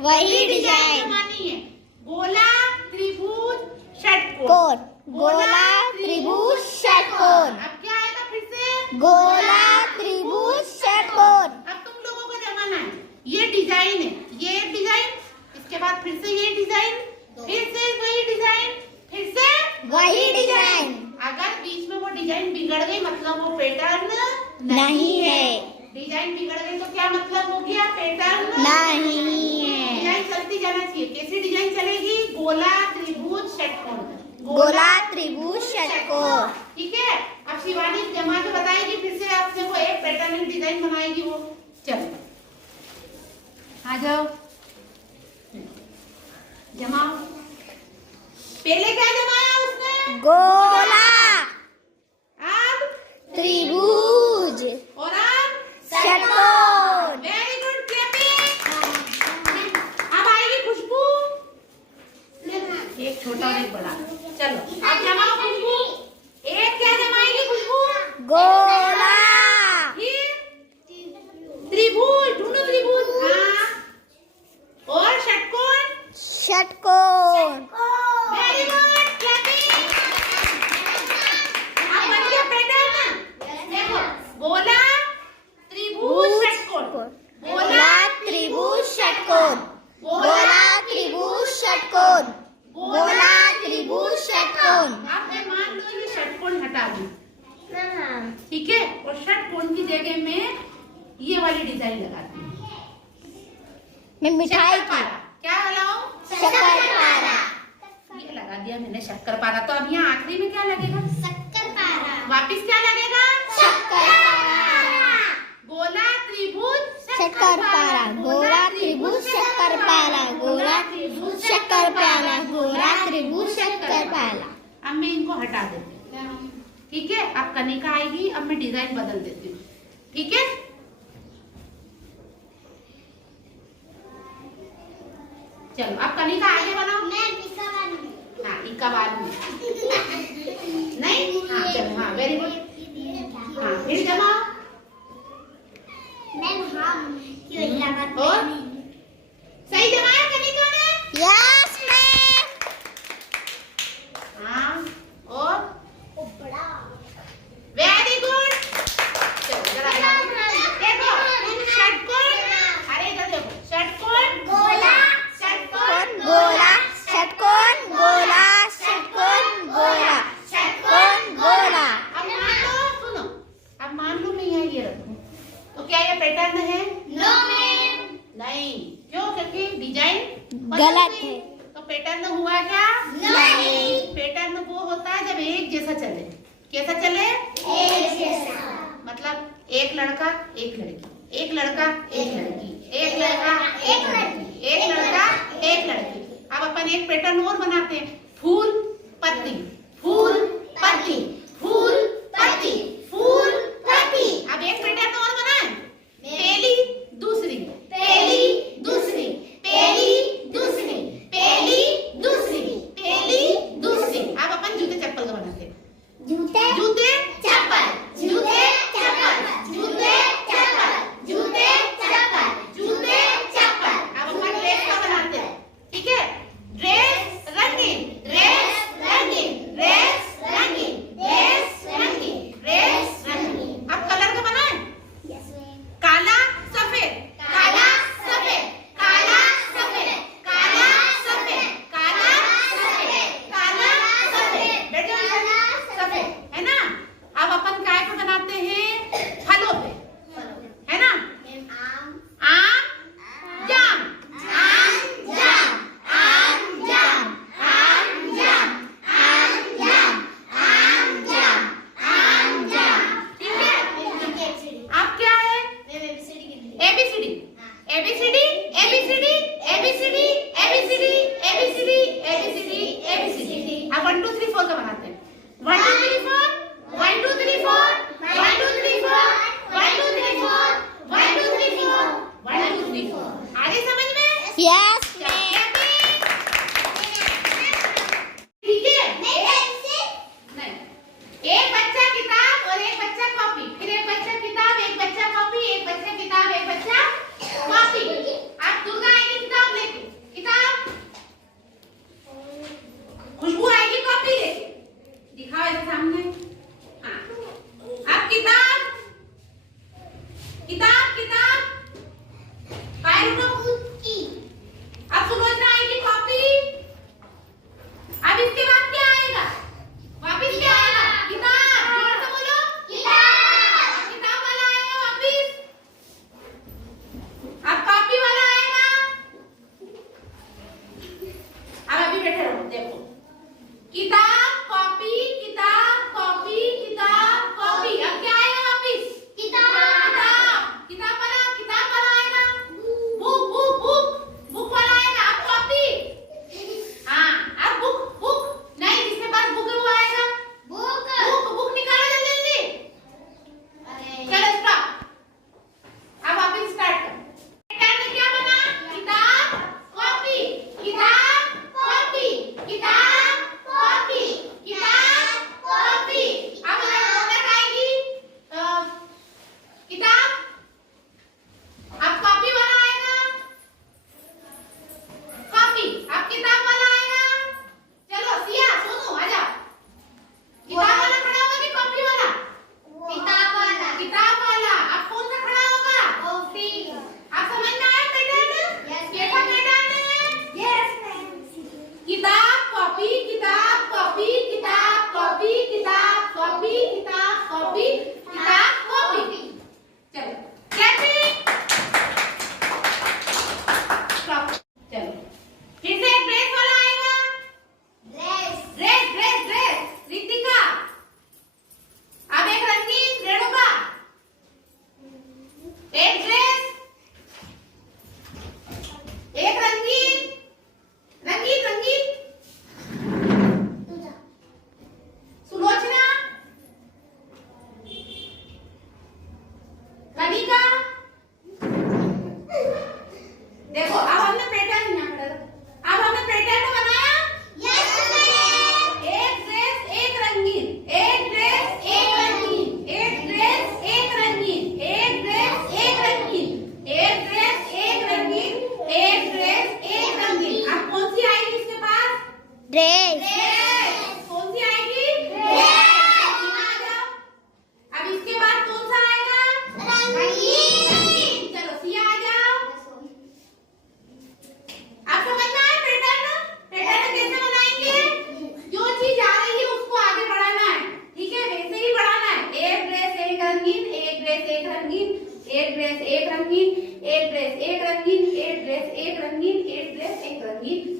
वही डिजाइन मानी है। गोला त्रिभुज षटकोण, गोला त्रिभुज षटकोण। अब क्या आएगा फिर से? गोला त्रिभुज षटकोण। अब तुम लोगों को जमाना है, ये डिजाइन है, ये एक डिजाइन, इसके बाद फिर से ये डिजाइन, फिर से वही डिजाइन, फिर से वही डिजाइन। अगर बीच में वो डिजाइन बिगड़ गई मतलब वो पैटर्न नहीं है। डिजाइन बिगड़ गई तो क्या मतलब हो गया? पैटर्न नहीं है। डिजाइन चलती जाना चाहिए। कैसी डिजाइन चलेगी? गोला त्रिभुज षटकोण, गोला त्रिभुज षटकोण। ठीक है। अब शिवानी जमा के बताएगी, फिर से आपसे वो एक पैटर्न डिजाइन बनाएगी वो। चलो आ जाओ, जमाओ। पहले क्या जमाया उसने? गोला, अब त्रिभुज और अब षटकोण। Very good, clapping. अब आएगी खुशबू, एक छोटा और एक बड़ा। चलो अब जमाओ खुशबू। एक क्या जमाएगी खुशबू? गोला, त्रिभुज, ढूंढो त्रिभुज। हाँ, और षटकोण। षटकोण। Very good, clapping. अब बन गया पैटर्न। देखो, गोला त्रिभुज षटकोण, गोला त्रिभुज षटकोण, गोला त्रिभुज षटकोण, गोला त्रिभुज षटकोण। अब मैं मान लो ये षटकोण हटा दूं, ठीक है, और षटकोण की जगह में ये वाली डिजाइन लगाती हूँ। मैं मिठाई की शक्करपारा। क्या लगाऊं? शक्करपारा। ये लगा दिया मैंने शक्करपारा। तो अब यहाँ आखिरी में क्या लगेगा? शक्करपारा। वापिस क्या लगेगा? शक्करपारा। गोला त्रिभुज शक्करपारा, गोला त्रिभुज शक्करपारा, गोला त्रिभुज शक्करपारा, गोला त्रिभुज शक्करपारा। अब मैं इनको हटा देती हूँ, ठीक है। अब कनिका आएगी, अब मैं डिजाइन बदल देती हूँ, ठीक है। चलो अब कनिका आगे बनाओ। हाँ, इका बाद में नहीं। हाँ चलो, हाँ वेरी गुड। हाँ फिर जमाओ। और सही जमाया कनिका ने? Yes ma'am. हाँ, और वेरी गुड। चलो जरा देखो, षटकोण। अरे इधर देखो, षटकोण, गोला, षटकोण, गोला, षटकोण, गोला, षटकोण, गोला, षटकोण, गोला। अब मान लो, सुनो, अब मान लो मैं यहाँ ये रखूं, तो क्या ये पैटर्न है? No ma'am. नहीं। क्यों? क्योंकि डिजाइन गलत है। तो पैटर्न हुआ क्या? नहीं। पैटर्न वो होता है जब एक जैसा चले। कैसा चले? एक जैसा। मतलब एक लड़का एक लड़की, एक लड़का एक लड़की, एक लड़का एक लड़की, एक लड़का एक लड़की। अब अपन एक पैटर्न और बनाते हैं, फूल पत्ती, फूल पत्ती, फूल पत्ती, फूल पत्ती। अब एक पैटर्न और बनाए, पहली दूसरी, पहली दूसरी, पहली दूसरी, पहली दूसरी, पहली दूसरी। अब अपन जूते चप्पल का बनाते हैं, जूते, जूते चप्पल, जूते चप्पल, जूते चप्पल, जूते चप्पल, जूते चप्पल। अब अपन ड्रेस का बनाते हैं, ठीक है। ड्रेस रंगीन, ड्रेस रंगीन, ड्रेस रंगीन, रंगीन, एक ड्रेस एक रंगीन, एक ड्रेस एक रंगीन, एक ड्रेस एक रंगीन, एक ड्रेस एक रंगीन।